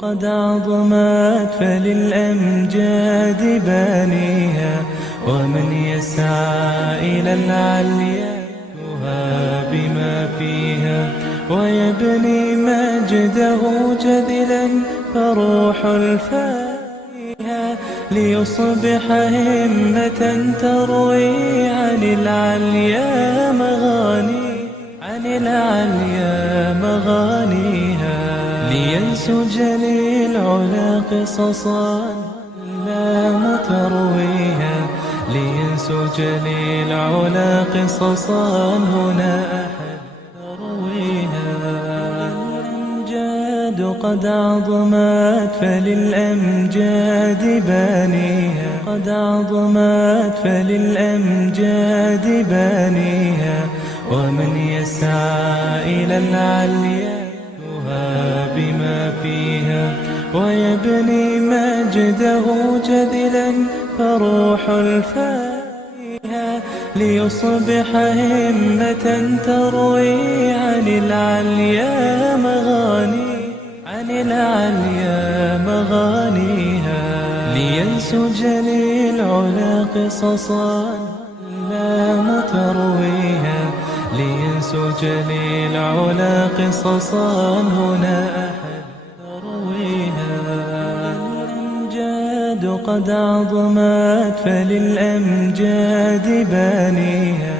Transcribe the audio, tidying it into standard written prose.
قد عظمت فللأمجاد بانيها، ومن يسعى إلى العليا يهاب بما فيها، ويبني مجده جذلا فروح الفائها، ليصبح همة تروي عن العليا مغانيها، لينسج للعلا قصصا لا ترويها، لينسج للعلا قصصا هنا أحد ترويها. الأمجاد قد عظمت فللأمجاد بانيها، قد عظمت فللأمجاد بانيها، ومن يسعى إلى العليا بما فيها، ويبني مجده جذلا فروح الفائها، ليصبح همة تروي عن العليا مغانيها، لينسج للعلا قصصا لا ترويها، لينسج للعلا قصصا هنا أحد ترويها. الأمجاد قد عظمت فللأمجاد بانيها.